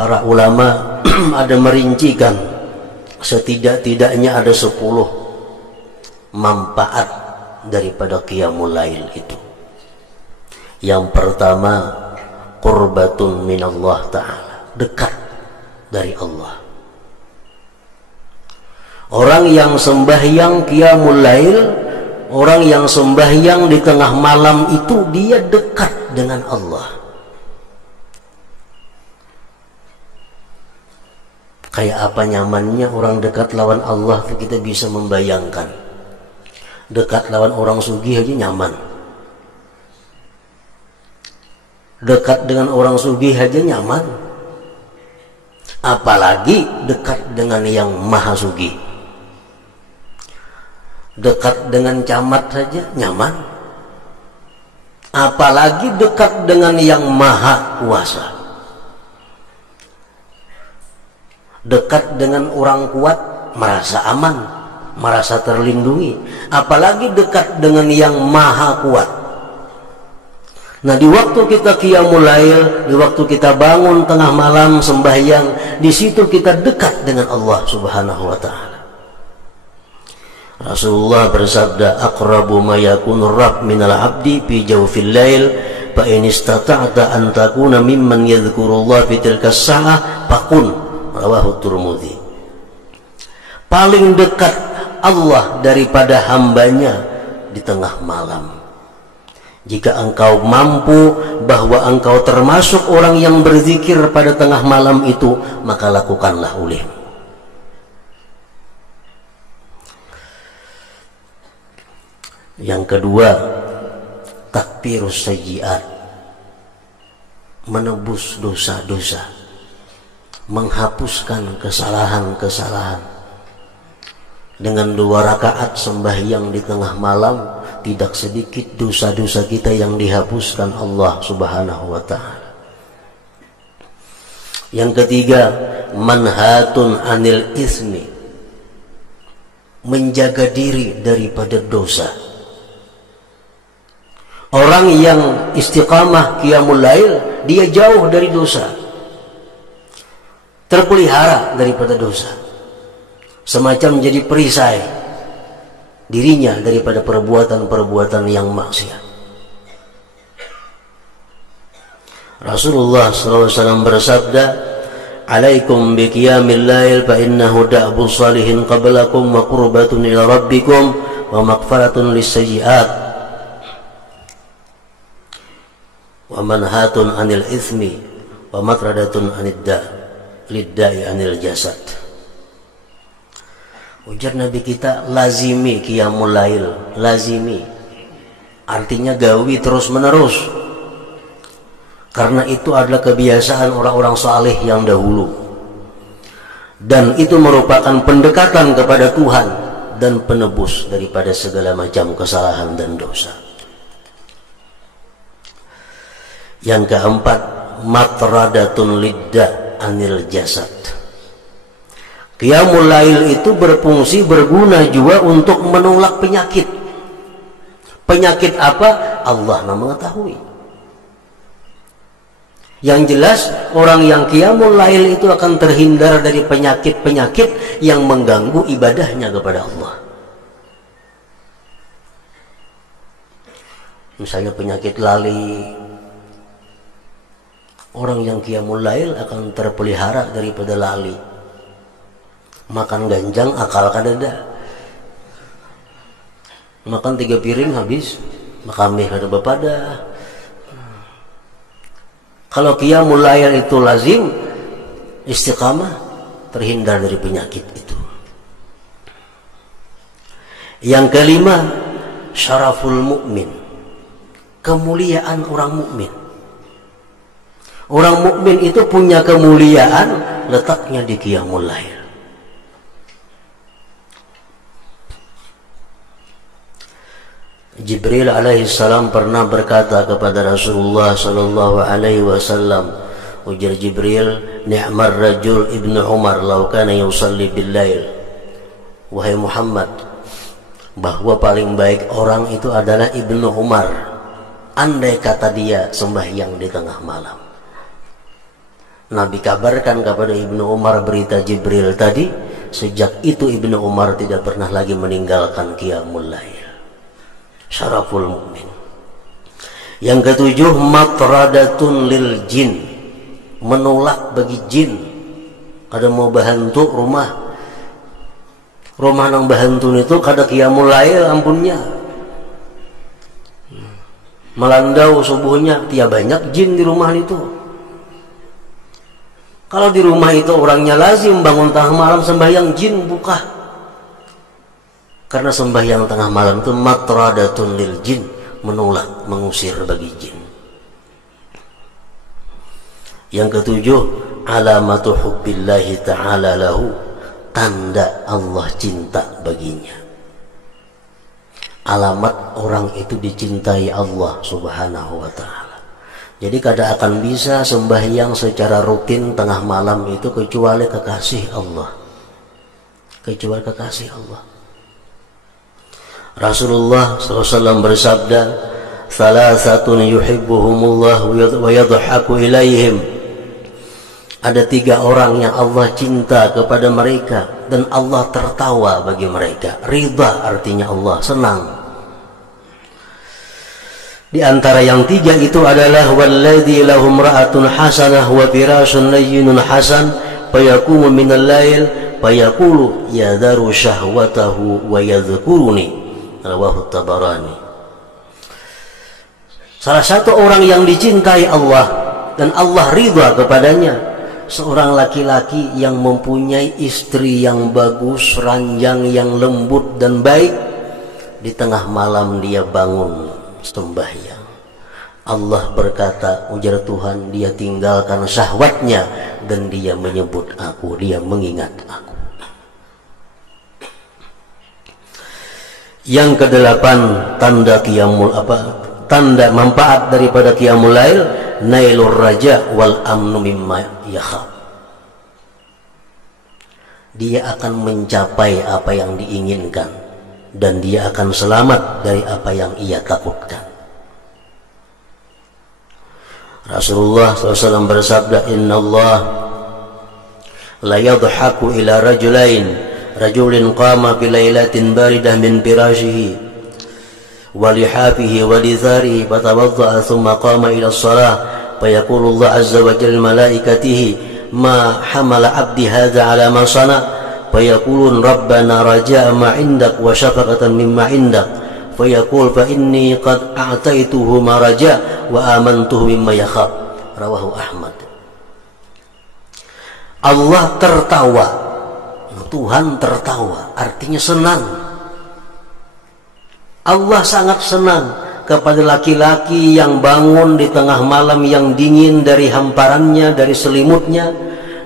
Para ulama ada merincikan setidak-tidaknya ada 10 manfaat daripada qiyamul lail itu. Yang pertama, qurbatun minallah ta'ala, dekat dari Allah. Orang yang sembahyang qiyamul lail, orang yang sembahyang di tengah malam itu, dia dekat dengan Allah. Kayak apa nyamannya orang dekat lawan Allah, kita bisa membayangkan. Dekat lawan orang sugih aja nyaman. Dekat dengan orang sugih aja nyaman. Apalagi dekat dengan yang maha sugih. Dekat dengan camat saja nyaman. Apalagi dekat dengan yang maha kuasa. Dekat dengan orang kuat merasa aman, merasa terlindungi. Apalagi dekat dengan yang maha kuat. Nah, di waktu kita qiyamul lail, di waktu kita bangun tengah malam sembahyang, di situ kita dekat dengan Allah Subhanahu wa ta'ala. Rasulullah bersabda, aqrabu ma yakunu rabb minal abdi fi jawfil lail, fa in istata'ta an takuna mimman yadhkurullah fi tilka as-sa'ah faqul. Rawahu Tirmidzi. Paling dekat Allah daripada hambanya di tengah malam. Jika engkau mampu bahwa engkau termasuk orang yang berzikir pada tengah malam itu, maka lakukanlah olehmu. Yang kedua, takfirus sayyi'at, menebus dosa-dosa, menghapuskan kesalahan-kesalahan. Dengan 2 rakaat sembahyang di tengah malam, tidak sedikit dosa-dosa kita yang dihapuskan Allah Subhanahu wa ta'ala. Yang ketiga, manhatun anil ismi, menjaga diri daripada dosa. Orang yang istiqamah qiyamul lail, dia jauh dari dosa, terpelihara daripada dosa, semacam jadi perisai dirinya daripada perbuatan-perbuatan yang maksiat. Rasulullah SAW bersabda, alaikum biqiyamil lail fa innahu da'bu salihin qablakum wa qurbatun ila rabbikum wa maghfaratun lis-sayyi'at wa manhatun anil ithmi wa matradatun anid liddai anil jasad. Ujar Nabi kita, lazimi qiyamul lail, lazimi artinya gawi terus menerus, karena itu adalah kebiasaan orang-orang saleh yang dahulu, dan itu merupakan pendekatan kepada Tuhan dan penebus daripada segala macam kesalahan dan dosa. Yang keempat, matradatun lidda anil jasad. Qiyamul lail itu berfungsi, berguna juga untuk menolak penyakit. Penyakit apa? Allah yang mengetahui. Yang jelas, orang yang qiyamul lail itu akan terhindar dari penyakit-penyakit yang mengganggu ibadahnya kepada Allah. Misalnya penyakit lali. Orang yang qiyamul lail akan terpelihara daripada lali. Makan ganjang akal kadada. Makan 3 piring habis, makamih kada bepada. Kalau qiyamul lail itu lazim, istiqamah, terhindar dari penyakit itu. Yang kelima, syaraful mukmin, kemuliaan orang mukmin. Orang mukmin itu punya kemuliaan, letaknya di qiyamul lail. Jibril alaihissalam pernah berkata kepada Rasulullah sallallahu alaihi wasallam, ujar Jibril, ni'mar rajul ibnu Umar law kana yusalli bil lail. Wahai Muhammad, bahwa paling baik orang itu adalah Ibnu Umar, andai kata dia sembahyang di tengah malam. Nabi kabarkan kepada Ibnu Umar berita Jibril tadi. Sejak itu Ibnu Umar tidak pernah lagi meninggalkan qiyamul lail. Syaraful mukmin. Yang ketujuh, matradatun lil jin, menolak bagi jin. Ada mau bahantu rumah nang bahantu itu kada qiyamul lail ampunnya. Melandau subuhnya, tiap banyak jin di rumah itu. Kalau di rumah itu orangnya lazim bangun tengah malam sembahyang, jin buka. Karena sembahyang tengah malam itu matradatun lil jin, menolak, mengusir bagi jin. Yang ketujuh, alamatu hubbillahi ta'ala lahu, tanda Allah cinta baginya. Alamat orang itu dicintai Allah subhanahu wa ta'ala. Jadi kada akan bisa sembahyang secara rutin tengah malam itu kecuali kekasih Allah. Kecuali kekasih Allah. Rasulullah SAW bersabda, "Salasatun yuhibbuhumullah wa yadhaku ilaihim." Ada 3 orang yang Allah cinta kepada mereka dan Allah tertawa bagi mereka. Ridha artinya Allah senang. Di antara yang 3 itu adalah walladzi lahum ra'atun hasanah wa firashun layyinun hasan fayaqumu minal lail fayaqulu yadharu syahwatahu wa yadhkuruni. Rawahu Tabarani. Salah satu orang yang dicintai Allah dan Allah ridha kepadanya, seorang laki-laki yang mempunyai istri yang bagus, ranjang yang lembut dan baik. Di tengah malam dia bangun sembahyang. Allah berkata, ujar Tuhan, dia tinggalkan syahwatnya dan dia menyebut aku, dia mengingat aku. Yang ke-8, tanda manfaat daripada qiyamul lail, nailur raja wal amnu mimma yakhaf. Dia akan mencapai apa yang diinginkan dan dia akan selamat dari apa yang ia takutkan. Rasulullah SAW bersabda, Inna Allah la yadhaku ila rajulin qama fi lailatin baridah min firashihi wa lihafihi wa litharihi fatawadda'a thumma qama ila as-salah fayaqulu Allah azza wa jalla malaikatihi ma hamala abdi hadha ala ma sana' فيقولون ربنا رجاء ما عندك وشفقة مما عندك فيقول فإني قد أعطيته ما رجاء وآمنته مما يخاف. Rawahu Ahmad. Allah tertawa, Tuhan tertawa, artinya senang. Allah sangat senang kepada laki-laki yang bangun di tengah malam yang dingin dari hamparannya, dari selimutnya.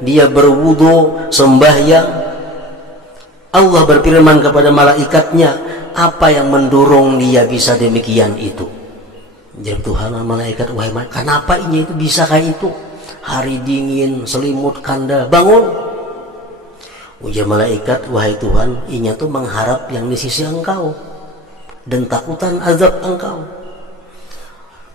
Dia berwudu, sembahyang. Allah berfirman kepada malaikatnya, apa yang mendorong dia bisa demikian itu? Jadi Tuhan malaikat, wahai malaikat, kenapa ini itu bisa kayak itu? Hari dingin, selimut kanda, bangun. Ujar malaikat, wahai Tuhan, ini tuh mengharap yang di sisi engkau dan takutan azab engkau.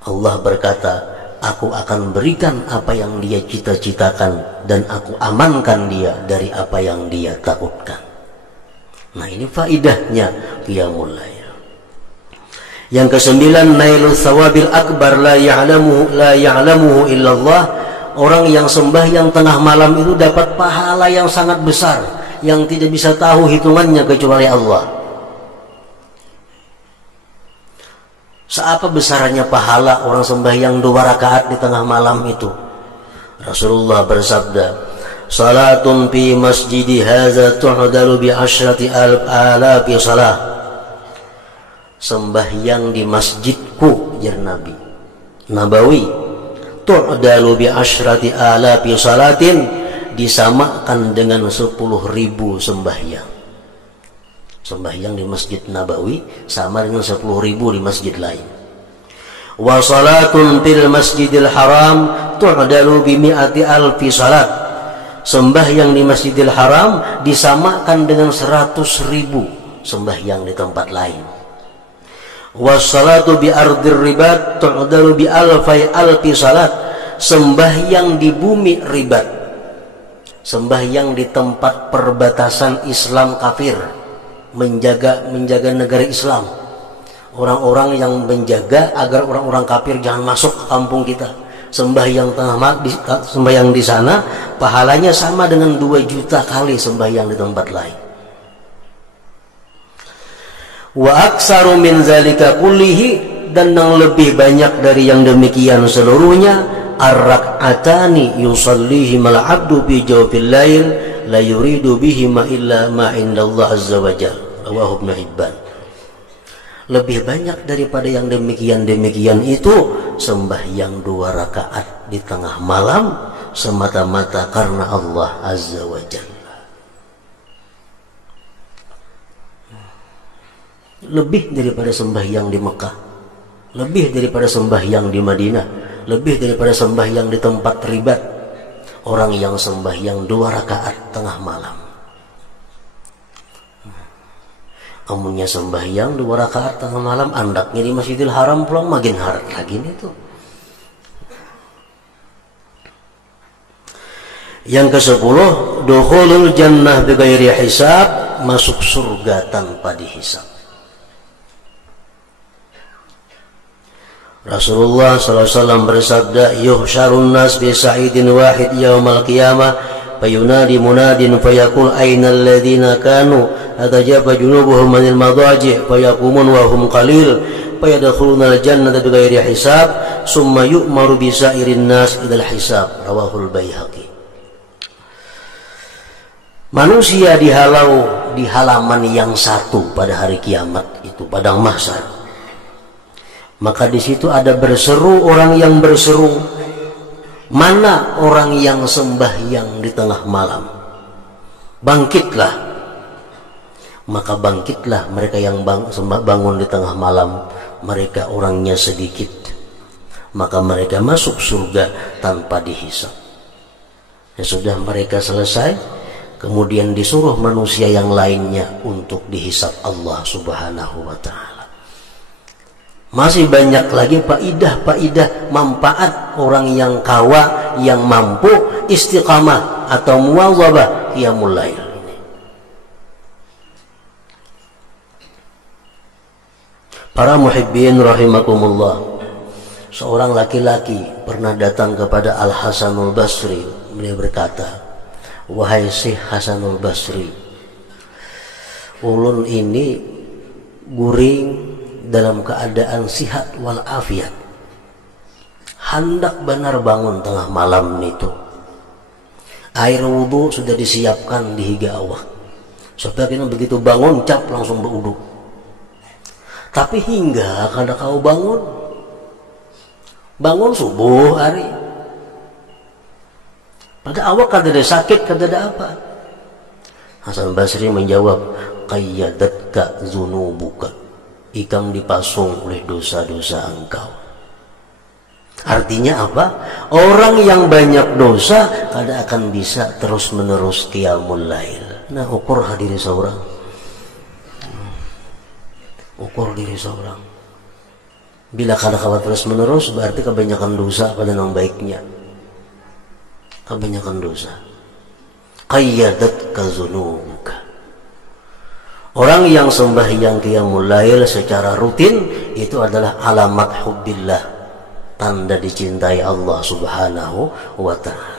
Allah berkata, aku akan berikan apa yang dia cita-citakan dan aku amankan dia dari apa yang dia takutkan. Nah, ini faidahnya qiyamul lail. Yang ke-9, nailul thawabil akbar la ya'lamuhu illallah. Orang yang sembahyang tengah malam itu dapat pahala yang sangat besar yang tidak bisa tahu hitungannya kecuali Allah. Seapa besarnya pahala orang sembahyang 2 rakaat di tengah malam itu? Rasulullah bersabda, salatun fi masjidi hadza tu'dalu bi 10,000 salah. Sembahyang di masjidku, jar Nabi Nabawi, tu'dalu bi 10,000 salatin, disamakan dengan 10.000 sembahyang. Sembahyang di Masjid Nabawi sama dengan 10.000 di masjid lain. Wa salatun fil masjidil haram tu'dalu bi 100,000 salat. Sembahyang di Masjidil Haram disamakan dengan 100.000 sembahyang di tempat lain. Wassalatu bi ardir ribat tu'dalu bi alfi salat. sembahyang di bumi ribat, sembahyang di tempat perbatasan Islam kafir, menjaga negara Islam, orang-orang yang menjaga agar orang-orang kafir jangan masuk ke kampung kita. Sembahyang sembahyang di sana pahalanya sama dengan 2 juta kali sembahyang di tempat lain. Wa aksaru min zalika kullihi, dan yang lebih banyak dari yang demikian seluruhnya, ar-rak'atani yusallihimal 'abdu fi jawfil lail la yuridu bihima illa ma indallah azza wa jalla, rawahu Ibnu Hibban. Lebih banyak daripada yang demikian itu sembahyang 2 rakaat di tengah malam semata-mata karena Allah azza wa jalla. Lebih daripada sembahyang di Mekah, lebih daripada sembahyang di Madinah, lebih daripada sembahyang di tempat ribat, orang yang sembahyang 2 rakaat tengah malam. Amunnya sembahyang 2 rakaat tengah malam, andaknya di Masjidil Haram pulang makin harat lagi nih tuh. Yang ke-10, dukhulul jannah bighairi hisab, masuk surga tanpa dihisab. Rasulullah SAW bersabda, yuhsyarun nas bi sa'idin wahid yaumal qiyamah fayunadi munadin fayaqul aina alladhina kanu atajaba junubuhum manil madaji fayaqumun wa hum qalil fayadkhuluna al-jannata bighairi hisab summa yu'maru bi sa'irin nas idal hisab, rawahul Baihaqi. Manusia dihalau di halaman yang satu pada hari kiamat itu, padang mahsyar. Maka di situ ada berseru orang yang berseru, mana orang yang sembahyang di tengah malam? Bangkitlah. Maka bangkitlah mereka yang bangun di tengah malam, mereka orangnya sedikit. Maka mereka masuk surga tanpa dihisab. Ya sudah, mereka selesai, kemudian disuruh manusia yang lainnya untuk dihisab Allah Subhanahu wa ta'ala. Masih banyak lagi faidah manfaat orang yang kawa, yang mampu istiqamah atau muwazabah qiyamul lail ini. Para muhibbin rahimakumullah, seorang laki-laki pernah datang kepada Al-Hasanul Basri. Beliau berkata, wahai Syekh Hasanul Basri, ulun ini guring dalam keadaan sihat walafiat, hendak benar bangun tengah malam itu. Air wudhu sudah disiapkan di higa awak, supaya kita begitu bangun cap langsung berwudhu. Tapi hingga kada kau bangun subuh hari, pada awak kada ada sakit, kada ada apa. Hasan Basri menjawab, qayyadatka zunubuka, ikam dipasung oleh dosa-dosa engkau. Artinya apa? Orang yang banyak dosa kada akan bisa terus menerus qiyamul lail. Nah, ukur diri seorang, ukur diri seorang. Bila kada kawan terus menerus, berarti kebanyakan dosa pada yang baiknya, kebanyakan dosa. Qayyadatka zunubuka. Orang yang sembahyang qiyamul lail secara rutin itu adalah alamat hubbillah, tanda dicintai Allah Subhanahu wa ta'ala.